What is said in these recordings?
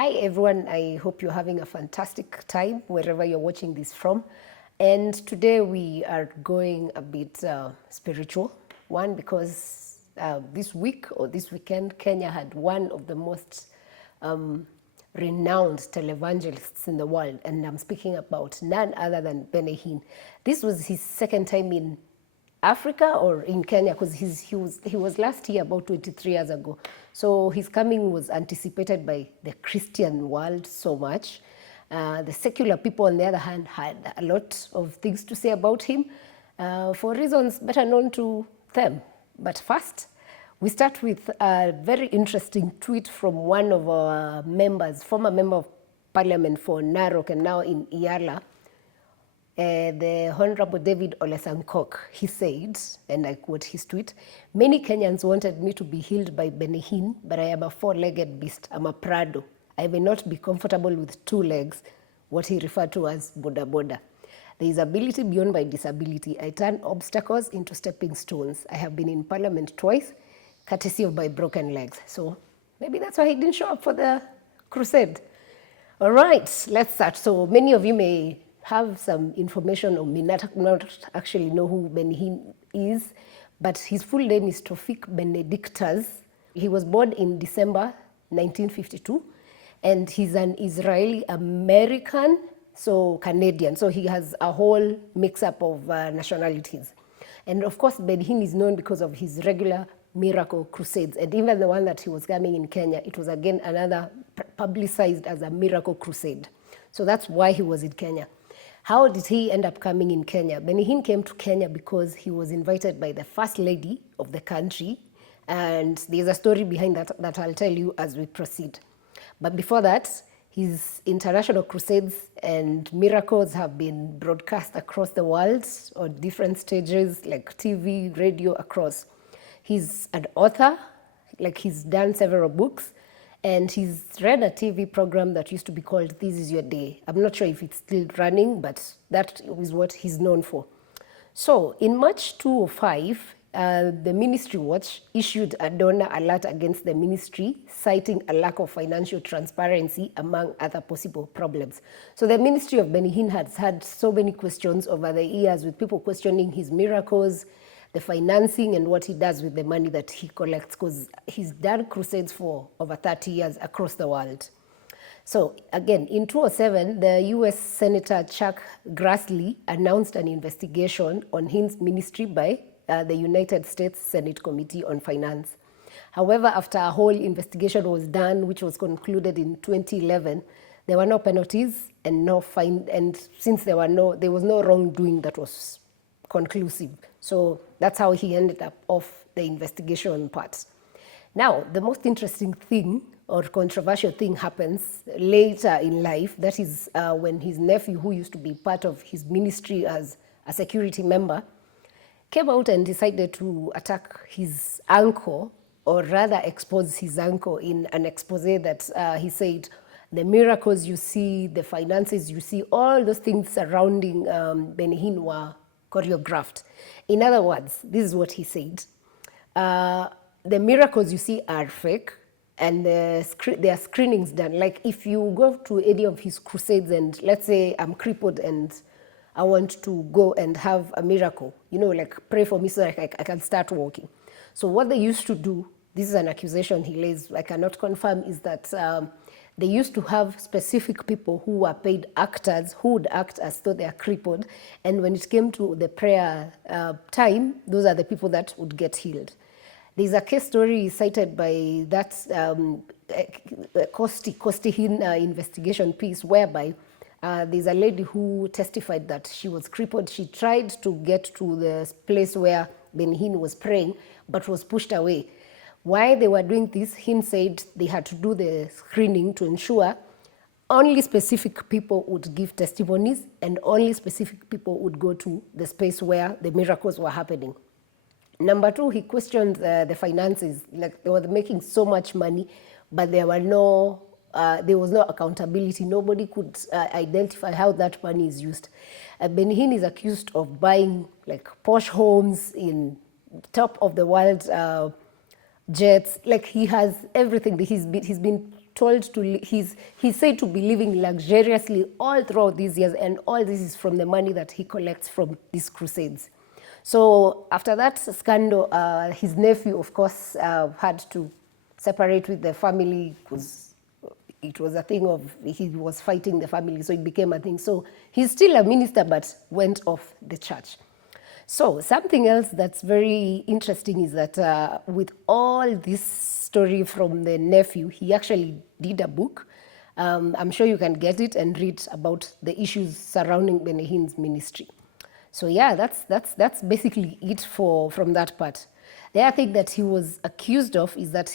Hi everyone, I hope you're having a fantastic time wherever you're watching this from. And today we are going a bit spiritual. One, because this week or this weekend, Kenya had one of the most renowned televangelists in the world. And I'm speaking about none other than Benny Hinn. This was his second time in Africa or in Kenya, because he was last here about 23 years ago. So his coming was anticipated by the Christian world so much. The secular people, on the other hand, had a lot of things to say about him for reasons better known to them. But first, we start with a very interesting tweet from one of our members, former member of parliament for Narok and now in Iala, the Honorable David Ole Sankok. He said, and I quote his tweet, "Many Kenyans wanted me to be healed by Benny Hinn, but I am a four-legged beast. I'm a Prado. I may not be comfortable with two legs," what he referred to as boda boda. "There is ability beyond my disability. I turn obstacles into stepping stones. I have been in parliament twice, courtesy of my broken legs." So maybe that's why he didn't show up for the crusade. All right, let's start. So many of you may have some information or may not actually know who Benny Hinn is, but his full name is Tofik Benedictus. He was born in December 1952, and he's an Israeli American, so Canadian. So he has a whole mix-up of nationalities. And of course, Benny Hinn is known because of his regular miracle crusades. And even the one that he was coming in Kenya, it was again another publicized as a miracle crusade. So that's why he was in Kenya. How did he end up coming in Kenya? Benny Hinn came to Kenya because he was invited by the first lady of the country. And there's a story behind that I'll tell you as we proceed. But before that, his international crusades and miracles have been broadcast across the world on different stages like TV, radio, across. He's an author, like he's done several books, and he's read a TV program that used to be called This Is Your Day. I'm not sure if it's still running, but that is what he's known for. So in March 2005, the Ministry Watch issued a donor alert against the ministry, citing a lack of financial transparency, among other possible problems. So the ministry of Benny Hinn has had so many questions over the years, with people questioning his miracles, the financing, and what he does with the money that he collects, because he's done crusades for over 30 years across the world. So again, in 2007, the US Senator Chuck Grassley announced an investigation on Hinn's ministry by the United States Senate Committee on Finance. However, after a whole investigation was done, which was concluded in 2011, there were no penalties and no fine, and since there was no wrongdoing that was conclusive. So that's how he ended up off the investigation part. Now, the most interesting thing or controversial thing happens later in life. That is when his nephew, who used to be part of his ministry as a security member, came out and decided to attack his uncle, or rather expose his uncle in an expose that he said, the miracles you see, the finances you see, all those things surrounding Benny Hinn were choreographed. In other words, this is what he said. The miracles you see are fake, and there are screenings done. Like if you go to any of his crusades and let's say I'm crippled and I want to go and have a miracle, like pray for me so that I can start walking. So what they used to do, this is an accusation he lays, I cannot confirm, is that they used to have specific people who were paid actors who would act as though they are crippled. And when it came to the prayer time, those are the people that would get healed. There's a case story cited by that Costi Hinn investigation piece, whereby there's a lady who testified that she was crippled. She tried to get to the place where Benny Hinn was praying, but was pushed away. Why they were doing this, Hinn said they had to do the screening to ensure only specific people would give testimonies and only specific people would go to the space where the miracles were happening. Number two, he questioned the finances. Like they were making so much money, but there was no accountability. Nobody could identify how that money is used. Benny Hinn is accused of buying like posh homes in top of the world jets. Like he has everything. He's been told to, he's said to be living luxuriously all throughout these years, and all this is from the money that he collects from these crusades. So after that scandal, his nephew, of course, had to separate with the family because it was a thing of, he was fighting the family, so it became a thing. So he's still a minister, but went off the church. So something else that's very interesting is that with all this story from the nephew, he actually did a book. I'm sure you can get it and read about the issues surrounding Benny Hinn's ministry. So yeah, that's basically it from that part. The other thing that he was accused of is that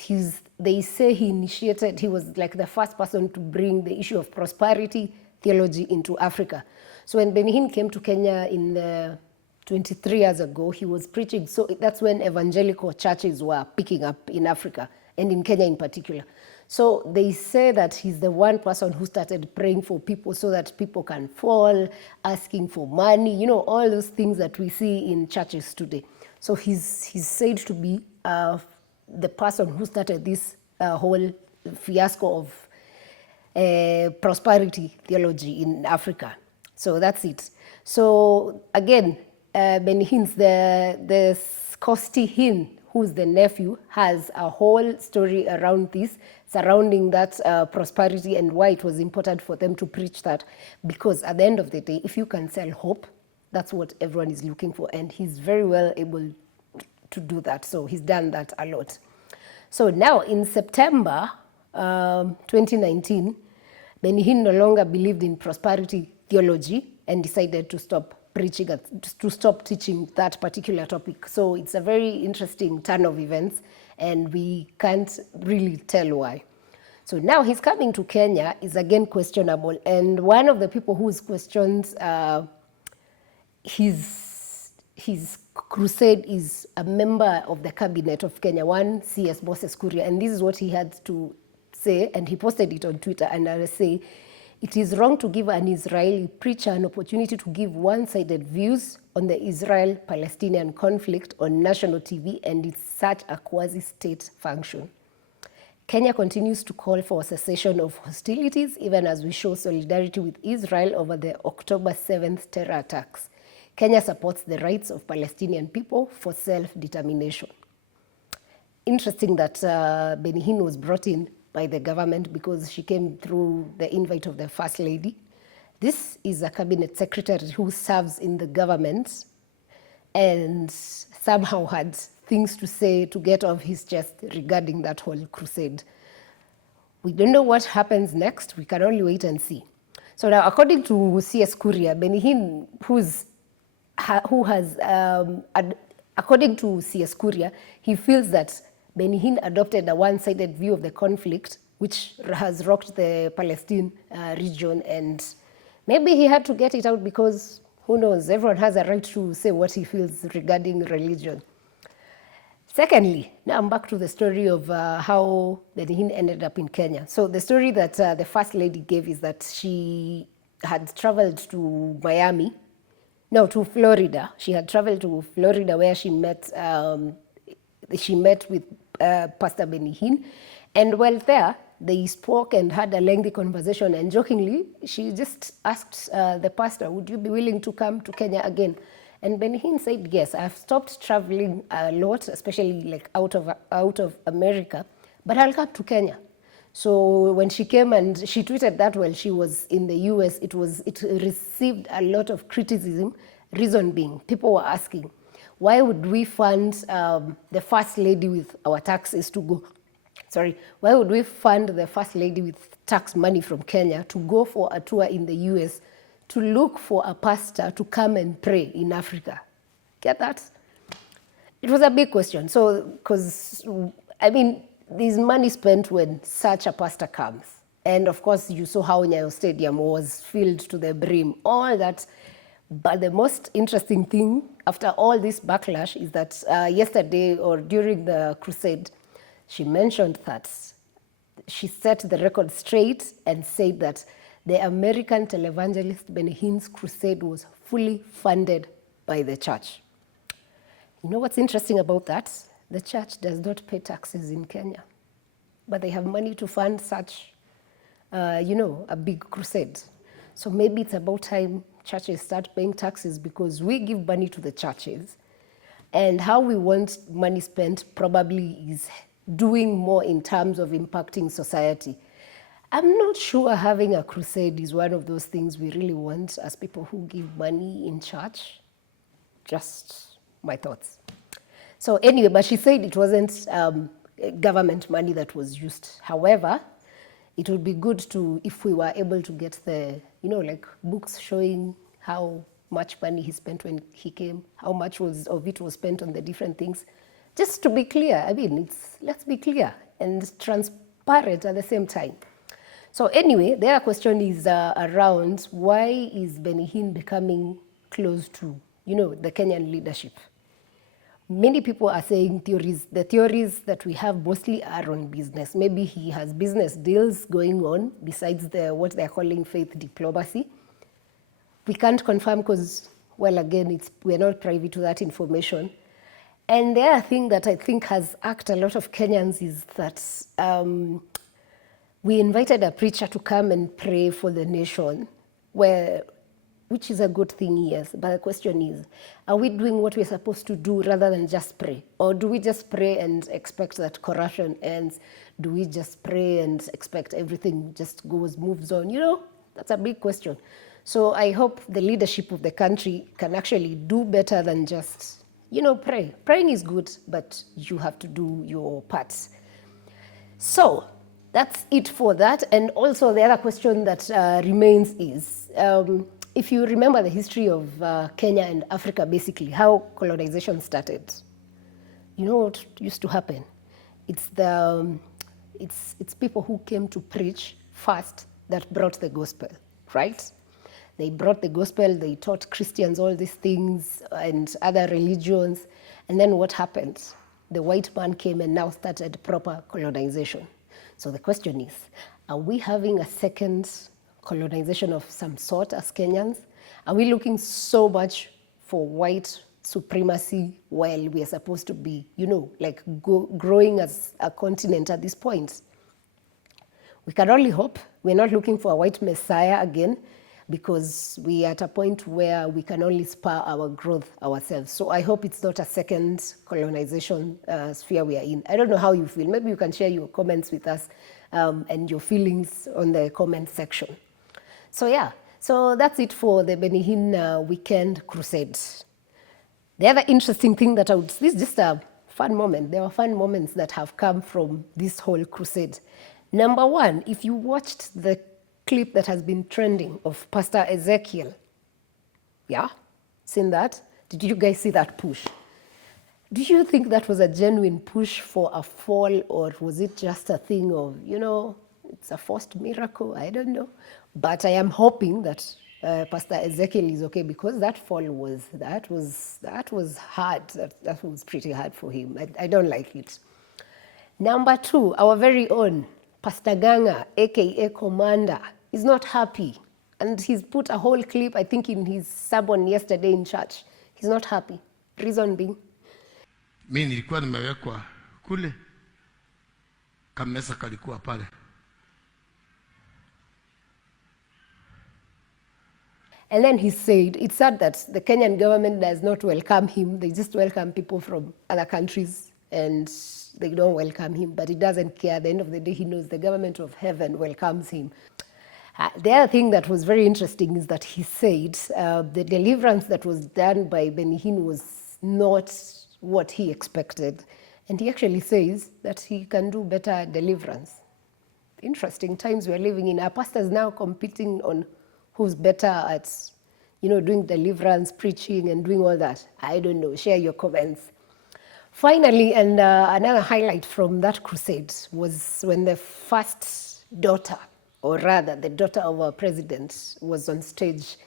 they say he was like the first person to bring the issue of prosperity theology into Africa. So when Benny Hinn came to Kenya in 23 years ago, he was preaching. So that's when evangelical churches were picking up in Africa and in Kenya in particular. So they say that he's the one person who started praying for people so that people can fall, asking for money, you know, all those things that we see in churches today. So he's said to be the person who started this whole fiasco of prosperity theology in Africa. So that's it. So again, Benny Hinn's, the Costi Hinn, who's the nephew, has a whole story around this, surrounding that prosperity and why it was important for them to preach that. Because at the end of the day, if you can sell hope, that's what everyone is looking for. And he's very well able to do that. So he's done that a lot. So now in September 2019, Benny Hinn no longer believed in prosperity theology and decided to stop preaching, to stop teaching that particular topic. So it's a very interesting turn of events, and we can't really tell why. So now he's coming to Kenya is again questionable, and one of the people who's questioned his crusade is a member of the cabinet of Kenya, one CS Moses Kuria, and this is what he had to say, and he posted it on Twitter, and I say, it is wrong to give an Israeli preacher an opportunity to give one-sided views on the Israel-Palestinian conflict on national TV, and it's such a quasi-state function. Kenya continues to call for a cessation of hostilities, even as we show solidarity with Israel over the October 7th terror attacks. Kenya supports the rights of Palestinian people for self-determination. Interesting that Benny Hinn was brought in by the government because she came through the invite of the First Lady. This is a cabinet secretary who serves in the government and somehow had things to say to get off his chest regarding that whole crusade. We don't know what happens next. We can only wait and see. So now, according to CS Kuria, Benny Hinn, according to CS Kuria, he feels that Benny Hinn adopted a one-sided view of the conflict, which has rocked the Palestine region, and maybe he had to get it out because, who knows, everyone has a right to say what he feels regarding religion. Secondly, now I'm back to the story of how Benny Hinn ended up in Kenya. So the story that the First Lady gave is that she had traveled to Florida. She had traveled to Florida where she met with Pastor Benny Hinn, and while there, they spoke and had a lengthy conversation, and jokingly, she just asked the pastor, would you be willing to come to Kenya again? And Benny Hinn said, yes, I've stopped traveling a lot, especially like out of America, but I'll come to Kenya. So when she came and she tweeted that while she was in the US, it received a lot of criticism, reason being, people were asking, why would we fund the First Lady with our taxes to go? Why would we fund the First Lady with tax money from Kenya to go for a tour in the US to look for a pastor to come and pray in Africa? Get that? It was a big question. So, because, I mean, there's money spent when such a pastor comes. And of course, you saw how Nyayo Stadium was filled to the brim, all that. But the most interesting thing after all this backlash is that yesterday or during the crusade, she mentioned that she set the record straight and said that the American televangelist Benny Hinn's crusade was fully funded by the church. You know what's interesting about that? The church does not pay taxes in Kenya, but they have money to fund such a big crusade. So maybe it's about time churches start paying taxes, because we give money to the churches. And how we want money spent probably is doing more in terms of impacting society. I'm not sure having a crusade is one of those things we really want as people who give money in church. Just my thoughts. So anyway, but she said it wasn't government money that was used. However, it would be good to, if we were able to get the, like books showing how much money he spent when he came, how much of it was spent on the different things. Just to be clear, I mean, let's be clear and transparent at the same time. So anyway, the other question is around why is Benny Hinn becoming close to, the Kenyan leadership? Many people are saying the theories that we have mostly are on business. Maybe he has business deals going on besides what they're calling faith diplomacy. We can't confirm because, well, again, we're not privy to that information. And the other thing that I think has irked a lot of Kenyans is that we invited a preacher to come and pray for the nation, which is a good thing, yes. But the question is, are we doing what we're supposed to do rather than just pray? Or do we just pray and expect that corruption ends? Do we just pray and expect everything just moves on? That's a big question. So I hope the leadership of the country can actually do better than just, pray. Praying is good, but you have to do your parts. So that's it for that. And also the other question that remains is, if you remember the history of Kenya and Africa, basically, how colonization started, you know what used to happen? It's people who came to preach first that brought the gospel, right? They brought the gospel, they taught Christians all these things and other religions. And then what happened? The white man came and now started proper colonization. So the question is, are we having a second colonization of some sort as Kenyans? Are we looking so much for white supremacy while we are supposed to be, growing as a continent at this point? We can only hope. We're not looking for a white messiah again, because we are at a point where we can only spur our growth ourselves. So I hope it's not a second colonization sphere we are in. I don't know how you feel. Maybe you can share your comments with us and your feelings on the comment section. So yeah, so that's it for the Benny Hinn weekend crusade. The other interesting thing this is just a fun moment. There were fun moments that have come from this whole crusade. Number one, if you watched the clip that has been trending of Pastor Ezekiel. Yeah? Seen that? Did you guys see that push? Do you think that was a genuine push for a fall, or was it just a thing of, it's a forced miracle? I don't know. But I am hoping that Pastor Ezekiel is okay, because that fall was hard. That was pretty hard for him. I don't like it. Number two, our very own Pastor Ganga, aka Commander, is not happy. And he's put a whole clip, I think, in his sermon yesterday in church. He's not happy. Reason being? Mimi nilikuwa nimewekwa kule, kamesa kalikuwa pale. And then he said, it's sad that the Kenyan government does not welcome him. They just welcome people from other countries, and they don't welcome him, but he doesn't care. At the end of the day, he knows the government of heaven welcomes him. The other thing that was very interesting is that he said the deliverance that was done by Benny Hinn was not what he expected. And he actually says that he can do better deliverance. Interesting times we're living in. Our pastors now competing on who's better at, doing deliverance, preaching, and doing all that. I don't know. Share your comments. Finally, and another highlight from that crusade was when the first daughter, or rather the daughter of our president, was on stage,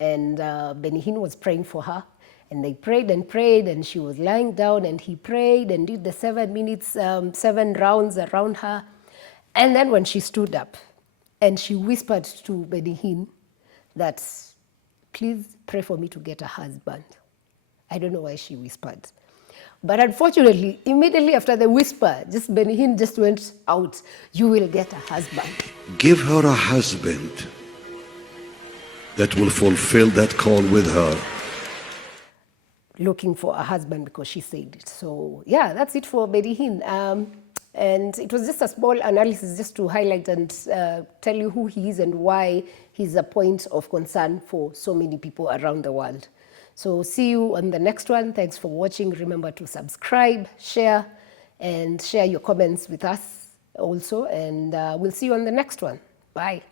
and Benny Hinn was praying for her. And they prayed, and she was lying down, and he prayed and did the 7 minutes, 7 rounds around her. And then when she stood up, and she whispered to Benny Hinn that, please pray for me to get a husband. I don't know why she whispered. But unfortunately, immediately after the whisper, just Benny Hinn just went out, you will get a husband. Give her a husband that will fulfill that call with her. Looking for a husband because she said it. So yeah, that's it for Benny Hinn. And it was just a small analysis just to highlight and tell you who he is and why he's a point of concern for so many people around the world. So see you on the next one. Thanks for watching. Remember to subscribe, share, and share your comments with us also. And we'll see you on the next one. Bye.